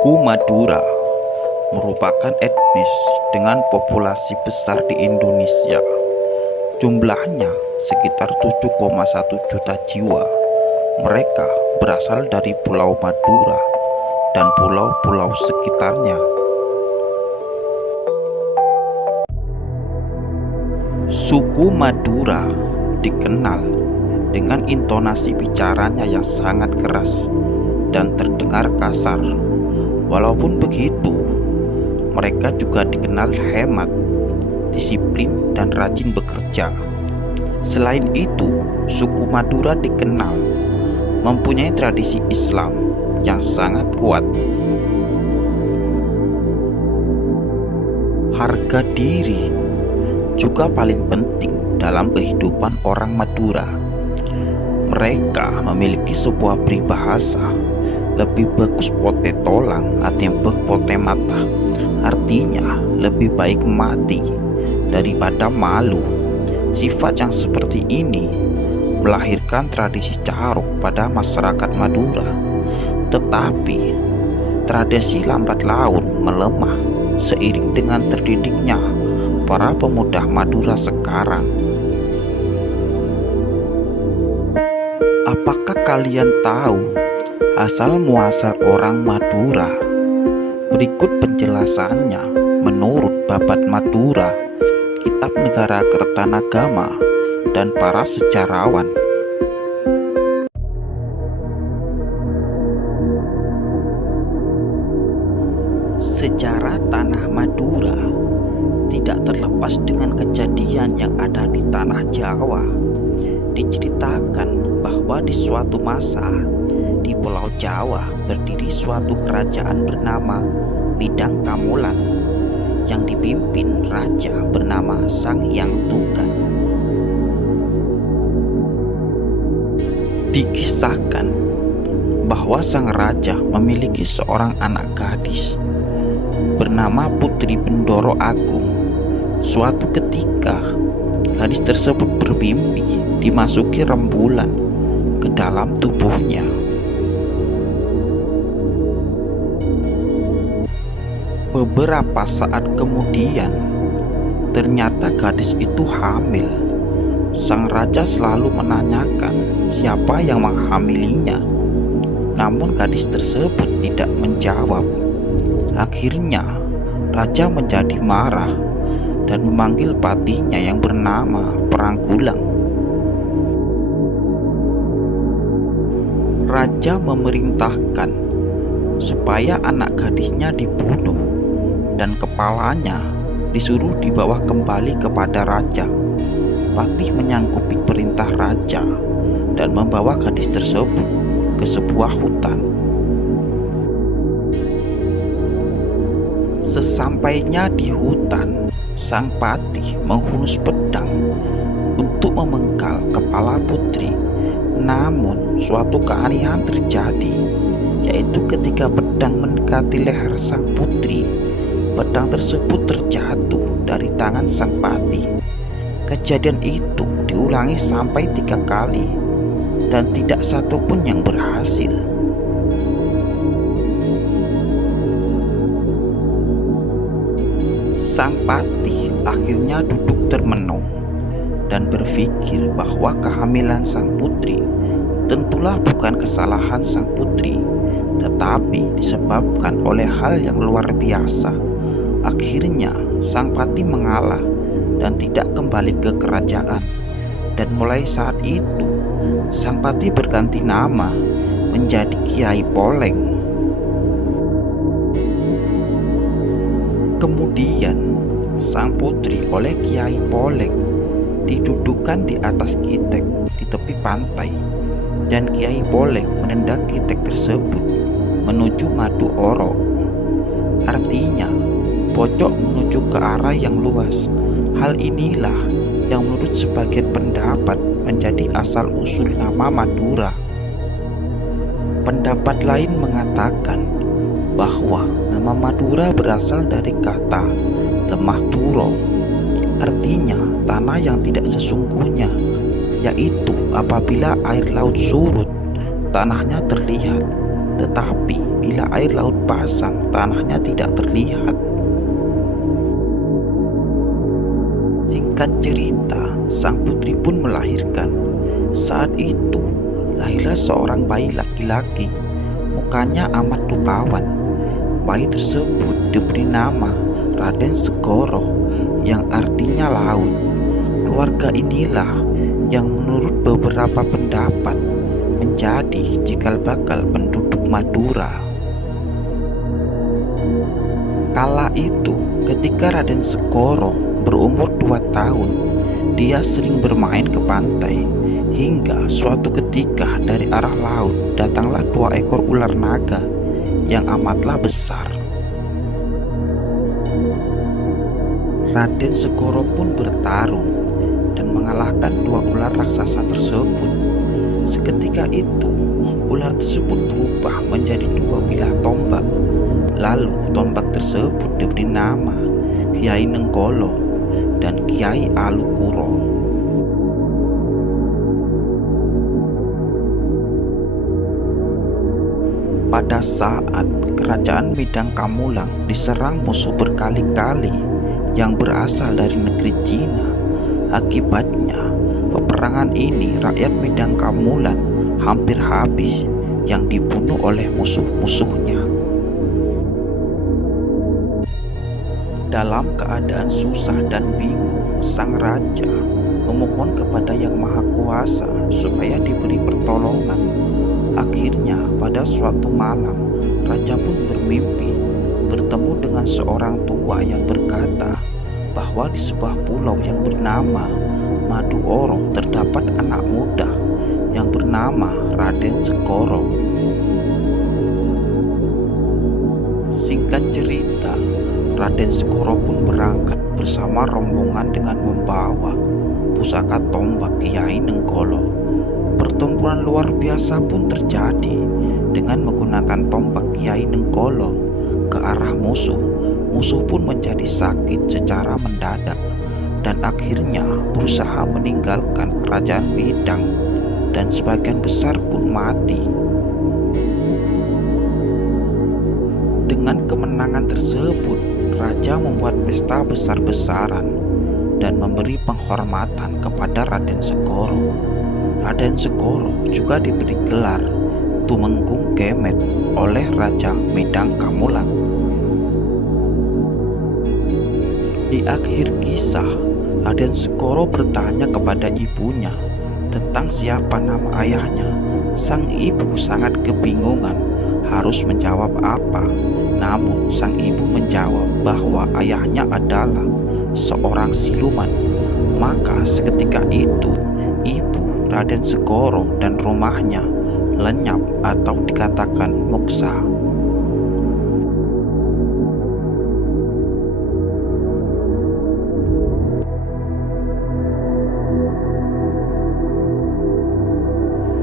Suku Madura merupakan etnis dengan populasi besar di Indonesia. Jumlahnya sekitar 7,1 juta jiwa. Mereka berasal dari Pulau Madura dan pulau-pulau sekitarnya. Suku Madura dikenal dengan intonasi bicaranya yang sangat keras dan terdengar kasar. Walaupun begitu, mereka juga dikenal hemat, disiplin, dan rajin bekerja. Selain itu, suku Madura dikenal mempunyai tradisi Islam yang sangat kuat. Harga diri juga paling penting dalam kehidupan orang Madura. Mereka memiliki sebuah peribahasa, lebih bagus pote tolang atimbang pote mata. Artinya lebih baik mati daripada malu. Sifat yang seperti ini melahirkan tradisi caruk pada masyarakat Madura. Tetapi tradisi lambat laun melemah seiring dengan terdidiknya para pemuda Madura sekarang. Apakah kalian tahu asal muasal orang Madura? Berikut penjelasannya menurut Babat Madura, Kitab Negara Kertanagama, dan para sejarawan. Sejarah tanah Madura tidak terlepas dengan kejadian yang ada di tanah Jawa. Diceritakan bahwa di suatu masa di Pulau Jawa berdiri suatu kerajaan bernama Midang Kamulan yang dipimpin raja bernama Sang Hyang Tukan. Dikisahkan bahwa sang raja memiliki seorang anak gadis bernama Putri Bendoro Agung. Suatu ketika gadis tersebut bermimpi dimasuki rembulan ke dalam tubuhnya. Beberapa saat kemudian, ternyata gadis itu hamil. Sang raja selalu menanyakan siapa yang menghamilinya, namun gadis tersebut tidak menjawab. Akhirnya, raja menjadi marah dan memanggil patinya yang bernama Peranggulang. Raja memerintahkan supaya anak gadisnya dibunuh dan kepalanya disuruh dibawa kembali kepada raja. Patih menyanggupi perintah raja dan membawa gadis tersebut ke sebuah hutan. Sesampainya di hutan, sang patih menghunus pedang untuk memenggal kepala putri. Namun suatu keanehan terjadi, yaitu ketika pedang mendekati leher sang putri, pedang tersebut terjatuh dari tangan sang patih. Kejadian itu diulangi sampai 3 kali dan tidak satupun yang berhasil. Sang patih akhirnya duduk termenung dan berpikir bahwa kehamilan sang putri tentulah bukan kesalahan sang putri, tetapi disebabkan oleh hal yang luar biasa. Akhirnya sang patih mengalah dan tidak kembali ke kerajaan. Dan mulai saat itu sang patih berganti nama menjadi Kiai Poleng. Kemudian sang putri oleh Kiai Poleng didudukan di atas kitek di tepi pantai, dan Kiai Poleng menendang kitek tersebut menuju Madu Oro. Artinya pojok menuju ke arah yang luas. Hal inilah yang menurut sebagian pendapat menjadi asal-usul nama Madura. Pendapat lain mengatakan bahwa nama Madura berasal dari kata lemah turo, artinya tanah yang tidak sesungguhnya, yaitu apabila air laut surut, tanahnya terlihat Tetapi bila air laut pasang, tanahnya tidak terlihat. Singkat cerita, sang putri pun melahirkan. Saat itu, lahirlah seorang bayi laki-laki. Mukanya amat rupawan. Bayi tersebut diberi nama Raden Segoro, yang artinya laut. Keluarga inilah yang menurut beberapa pendapat menjadi cikal bakal penduduk Madura. Kala itu, ketika Raden Segoro berumur 2 tahun, dia sering bermain ke pantai. Hingga suatu ketika dari arah laut datanglah 2 ekor ular naga yang amatlah besar. Raden Segoro pun bertarung dan mengalahkan 2 ular raksasa tersebut. Seketika itu, ular tersebut berubah menjadi 2 bilah tombak. Lalu tombak tersebut diberi nama Kiai Nenggolo dan Kiai Alukuro. Pada saat kerajaan Midang Kamulang diserang musuh berkali-kali yang berasal dari negeri Cina, akibatnya peperangan ini rakyat Midang Kamulan hampir habis yang dibunuh oleh musuh-musuhnya. Dalam keadaan susah dan bingung, sang raja memohon kepada Yang Maha Kuasa supaya diberi pertolongan. Akhirnya pada suatu malam, raja pun bermimpi bertemu dengan seorang tua yang berkata bahwa di sebuah pulau yang bernama Maduoro terdapat anak muda yang bernama Raden Segoro. Singkat cerita, Raden Segoro pun berangkat bersama rombongan dengan membawa pusaka tombak Kiai Nenggolo. Pertempuran luar biasa pun terjadi dengan menggunakan tombak Kiai Nenggolo ke arah musuh. Musuh pun menjadi sakit secara mendadak dan akhirnya berusaha meninggalkan kerajaan Midang, dan sebagian besar pun mati. Dengan kemenangan tersebut, raja membuat pesta besar-besaran dan memberi penghormatan kepada Raden Segoro. Raden Segoro juga diberi gelar Tumenggung Kemet oleh Raja Midang Kamulang. Di akhir kisah, Raden Segoro bertanya kepada ibunya tentang siapa nama ayahnya. Sang ibu sangat kebingungan harus menjawab apa. Namun sang ibu menjawab bahwa ayahnya adalah seorang siluman. Maka seketika itu, ibu Raden Segoro dan rumahnya lenyap atau dikatakan muksa.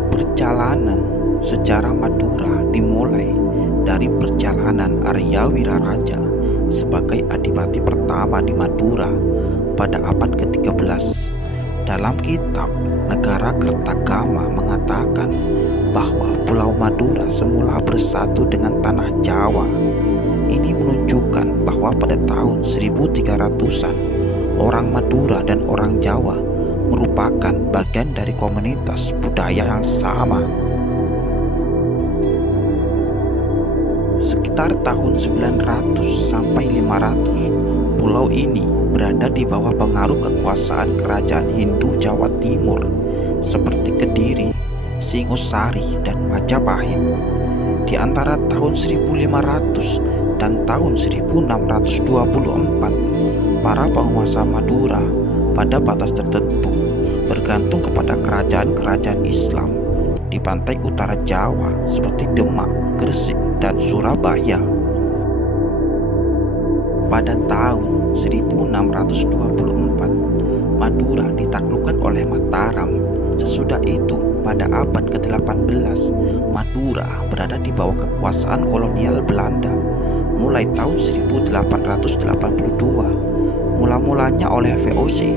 Perjalanan sejarah Madura dimulai dari perjalanan Arya Wiraraja sebagai adipati pertama di Madura pada abad ke-13. Dalam kitab Negara Kertagama mengatakan bahwa Pulau Madura semula bersatu dengan tanah Jawa. Ini menunjukkan bahwa pada tahun 1300-an, orang Madura dan orang Jawa merupakan bagian dari komunitas budaya yang sama. Sekitar tahun 900 sampai 500, pulau ini berada di bawah pengaruh kekuasaan kerajaan Hindu Jawa Timur seperti Kediri, Singosari, dan Majapahit. Di antara tahun 1500 dan tahun 1624, para penguasa Madura pada batas tertentu bergantung kepada kerajaan-kerajaan Islam di pantai utara Jawa seperti Demak, Gresik, dan Surabaya. Pada tahun 1624, Madura ditaklukkan oleh Mataram. Sesudah itu, pada abad ke-18, Madura berada di bawah kekuasaan kolonial Belanda. Mulai tahun 1882, mula-mulanya oleh VOC,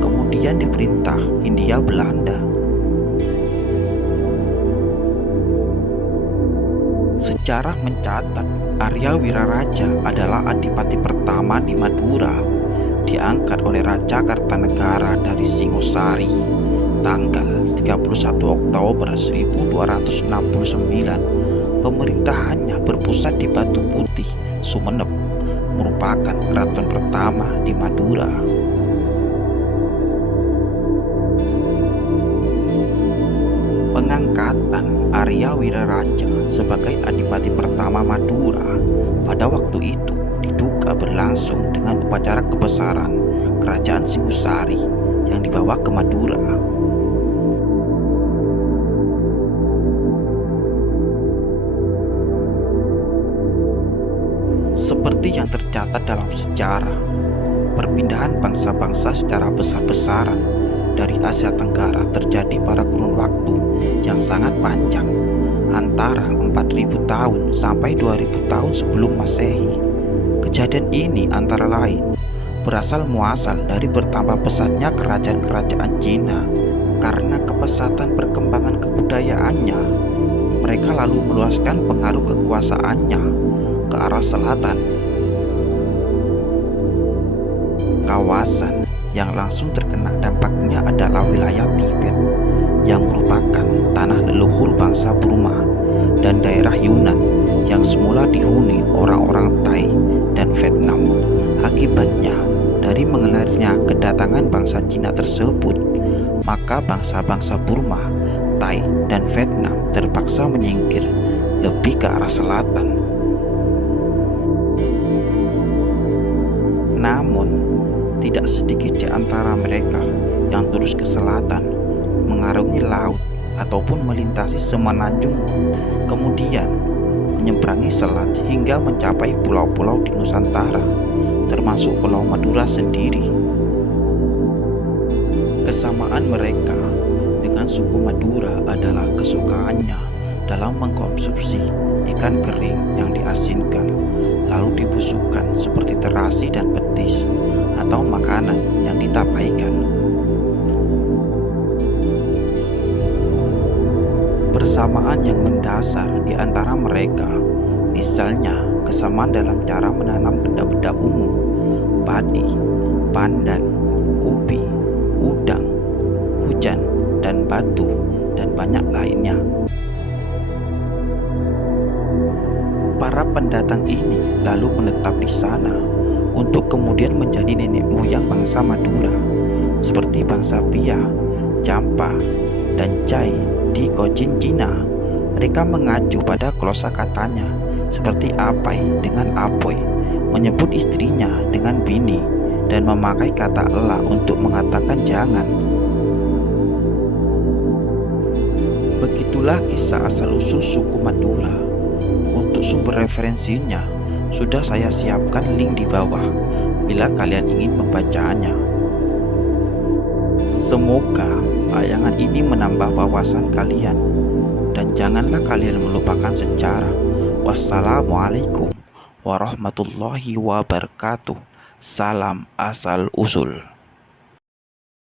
kemudian diperintah Hindia Belanda. Sejarah mencatat Arya Wiraraja adalah adipati pertama di Madura, diangkat oleh Raja Kartanegara dari Singosari tanggal 31 Oktober 1269. Pemerintahannya berpusat di Batu Putih, Sumeneb, merupakan keraton pertama di Madura. Pengangkatan Arya Wiraraja sebagai adipati pertama Madura pada waktu itu diduga berlangsung dengan upacara kebesaran kerajaan Singosari yang dibawa ke Madura. Seperti yang tercatat dalam sejarah, perpindahan bangsa-bangsa secara besar-besaran dari Asia Tenggara terjadi pada kurun waktu yang sangat panjang, antara 4.000 tahun sampai 2.000 tahun sebelum Masehi. Kejadian ini antara lain berasal muasal dari bertambah pesatnya kerajaan-kerajaan Cina. Karena kepesatan perkembangan kebudayaannya, mereka lalu meluaskan pengaruh kekuasaannya ke arah selatan. Kawasan yang langsung terkena dampaknya adalah wilayah Tibet, yang merupakan tanah leluhur bangsa Burma, dan daerah Yunan yang semula dihuni orang-orang Thai dan Vietnam. Akibatnya, dari mengelarinya kedatangan bangsa Cina tersebut, maka bangsa-bangsa Burma, Thai, dan Vietnam terpaksa menyingkir lebih ke arah selatan. Namun, tidak sedikit di antara mereka yang terus ke selatan, mengarungi laut ataupun melintasi semenanjung, kemudian menyeberangi selat hingga mencapai pulau-pulau di Nusantara, termasuk Pulau Madura sendiri. Kesamaan mereka dengan suku Madura adalah kesukaannya dalam mengkonsumsi ikan kering yang diasinkan lalu dibusukkan seperti terasi dan petis, atau makanan yang ditapaikan. Persamaan yang mendasar di antara mereka, misalnya kesamaan dalam cara menanam benda-benda umum, padi, pandan, ubi, udang, hujan, dan batu, dan banyak lainnya. Para pendatang ini lalu menetap di sana untuk kemudian menjadi nenek moyang bangsa Madura, seperti bangsa Pia, Champa, dan Chai di Cochin, Cina. Mereka mengacu pada kosakatanya seperti apai dengan apoi, menyebut istrinya dengan bini, dan memakai kata ela untuk mengatakan jangan. Begitulah kisah asal-usul suku Madura. Untuk sumber referensinya sudah saya siapkan link di bawah bila kalian ingin membacanya. Semoga tayangan ini menambah wawasan kalian, dan janganlah kalian melupakan sejarah. Wassalamualaikum warahmatullahi wabarakatuh. Salam asal usul.